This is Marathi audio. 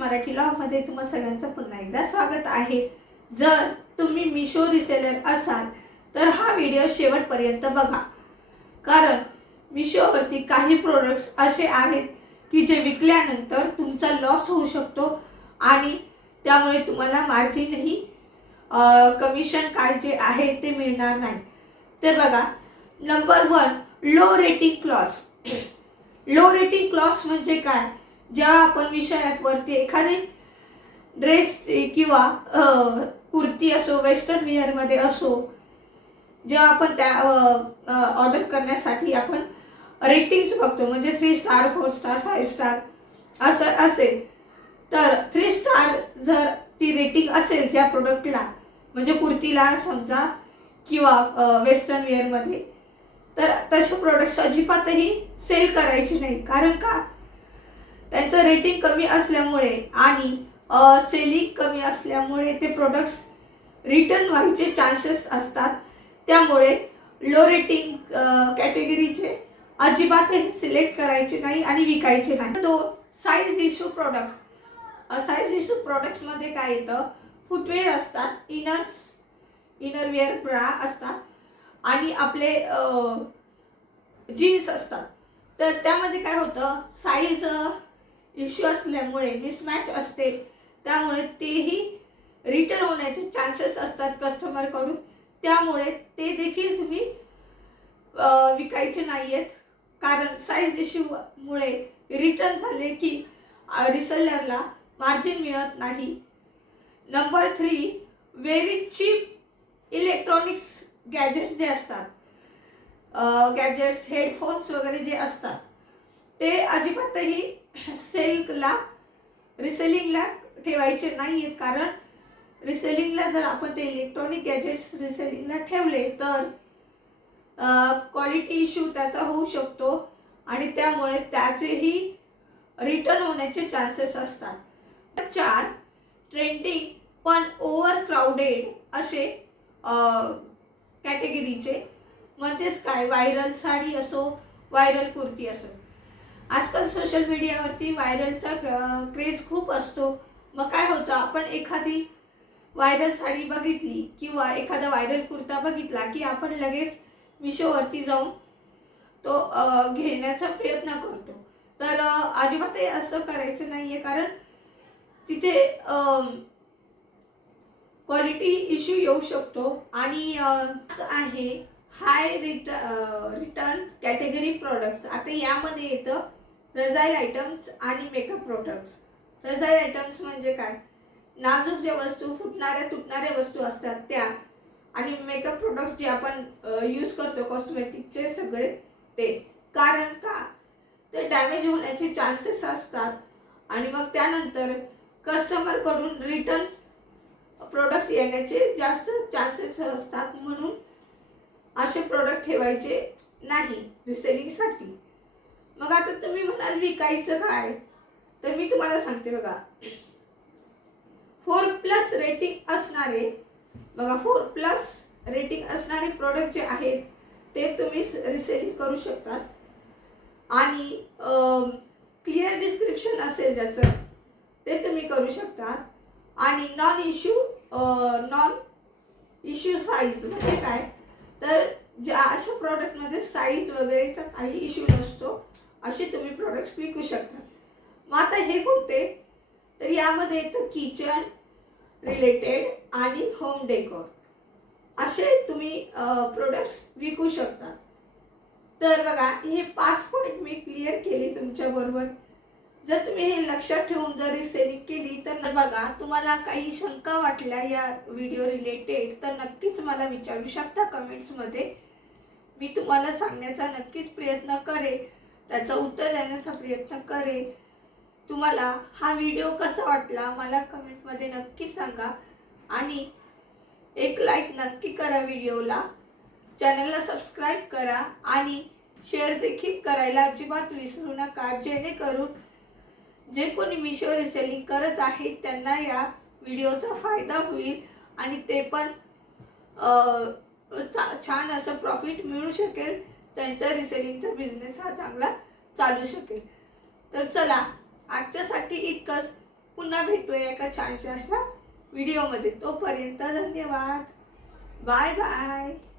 मराठी ब्लॉगमध्ये तुम्हा सगळ्यांचं पुन्हा एकदा स्वागत आहे। जर तुम्ही मिशो रिसेलर असाल तर हा व्हिडिओ शेवटपर्यंत बघा, कारण मिशोवरती काही प्रोडक्ट्स असे आहेत की जे विकल्यानंतर तुमचा लॉस होऊ शकतो आणि त्यामुळे तुम्हाला मार्जिनही कमिशन काय जे आहे ते मिळणार नाही। तर बघा, number 1 low rating clause. Low rating clause म्हणजे काय? जेव्हा आपण मिशो ॲपवरती एखादी ड्रेस किंवा कुर्ती असो, वेस्टर्न वेअरमध्ये असो, जेव्हा आपण त्या ऑर्डर करण्यासाठी आपण रेटिंग्स बघतो, म्हणजे 3 स्टार 4 स्टार 5 स्टार असं असेल, तर 3 स्टार जर ती रेटिंग असेल ज्या प्रोडक्टला, म्हणजे कुर्तीला समजा किंवा वेस्टर्न वेअरमध्ये, तर तसे प्रोडक्ट्स अजिबातही सेल करायचे नाही। कारण का? त्यांचं रेटिंग कमी असल्यामुळे आणि सेलिंग कमी असल्यामुळे ते प्रोडक्ट्स रिटर्न व्हायचे चान्सेस असतात। त्यामुळे लो रेटिंग कॅटेगरीचे अजिबातही सिलेक्ट करायचे नाही आणि विकायचे नाही। तो size issue products. Size issue प्रोडक्ट्समध्ये काय येतं? फुटवेअर असतात, इनरवेअर ब्रा असतात आणि आपले जीन्स असतात। तर त्यामध्ये काय होतं, साईज इश्यू असल्यामुळे मिसमॅच असते, त्यामुळे तेही रिटर्न होण्याचे चान्सेस असतात कस्टमरकडून। त्यामुळे ते देखील तुम्ही विकायचे नाही आहेत, कारण साईज इश्यूमुळे रिटर्न झाले की रिसेलरला मार्जिन मिळत नाही। Number 3 very cheap electronics gadgets जे असतात, गॅजेट्स हेडफोन्स वगैरे जे असतात, ते अजिबातही रिसेलिंगला ठेवायचे नाही आहेत। कारण रिसेलिंगला जर आपण ते इलेक्ट्रॉनिक गॅजेट्स रिसेलिंगला ठेवले तर क्वालिटी इश्यू त्याचा होऊ शकतो आणि त्यामुळे त्याचेही रिटर्न होण्याचे चान्सेस असतात। 4 ट्रेंडिंग पण ओव्हर क्राउडेड असे कॅटेगरीचे, म्हणजेच काय, व्हायरल साडी असो, व्हायरल कुर्ती असो। आजकाल सोशल मीडियावरती व्हायरलचा क्रेज खूप असतो। मग काय होतं, आपण एखादी व्हायरल साडी बघितली किंवा एखादा व्हायरल कुर्ता बघितला की आपण लगेच मिशोवरती जाऊन तो घेण्याचा प्रयत्न करतो। तर अजिबातही असं करायचं नाही आहे, कारण तिथे क्वालिटी इश्यू येऊ शकतो। आणि आहे हाय रिटर्न कॅटेगरी प्रोडक्ट्स। आता यामध्ये येतं रजाईल आयटम्स आणि मेकअप प्रोडक्ट्स। रजाईल आयटम्स म्हणजे काय? नाजूक ज्या वस्तू, फुटणाऱ्या तुटणाऱ्या वस्तू असतात त्या, आणि मेकअप प्रोडक्ट्स जे आपण यूज करतो कॉस्मेटिकचे सगळे ते। कारण का? ते डॅमेज होण्याचे चान्सेस असतात आणि मग त्यानंतर कस्टमरकडून रिटर्न प्रोडक्ट येण्याचे जास्त चान्सेस असतात, म्हणून असे प्रोडक्ट ठेवायचे नाही रिसेलिंगसाठी। मग आता तुम्ही म्हणाल विकायचं काय? तर मी तुम्हाला सांगते बघा, 4+ रेटिंग असणारे, बघा 4+ रेटिंग असणारे प्रोडक्ट जे आहेत ते तुम्ही रिसेलिंग करू शकतात। आणि क्लिअर डिस्क्रिप्शन असेल ज्याचं, ते तुम्ही करू शकता। आणि नॉन इश्यू साईज म्हणजे काय? तर ज्या अशा प्रोडक्टमध्ये साईज वगैरेचा काही इश्यू नसतो, असे तुम्ही प्रोडक्ट्स विकू शकता। मग आता हे कोणते? तर यामध्ये येतं किचन रिलेटेड आणि होम डेकोर, असे तुम्ही प्रोडक्ट्स विकू शकता। तर बघा, हे 5 पॉईंट मी क्लिअर केले तुमच्याबरोबर। जर तुम्ही हे लक्षात ठेवून जर रिसेलिंग केली तर बघा, तुम्हाला काही शंका वाटल्या या व्हिडिओ रिलेटेड तर नक्कीच मला विचारू शकता कमेंट्समध्ये। मी तुम्हाला सांगण्याचा नक्कीच प्रयत्न करेन, त्याचं उत्तर देण्याचा प्रयत्न करेन। तुम्हाला हा व्हिडिओ कसा वाटला मला कमेंटमध्ये नक्की सांगा आणि एक लाईक नक्की करा व्हिडिओला, चॅनलला सबस्क्राईब करा आणि शेअर देखील करायला अजिबात विसरू नका, जेणेकरून जे कोणी मिशो रिसेलिंग करत आहेत त्यांना या व्हिडिओचा फायदा होईल आणि ते पण छान असं प्रॉफिट मिळू शकेल, त्यांचा रिसेलिंगचा बिझनेस हा चांगला चालू शकेल। तर चला, आजच्यासाठी इतकंच। पुन्हा पुन्हा भेटूया एका छानशा अशा व्हिडिओमध्ये. तोपर्यंत धन्यवाद. Bye bye.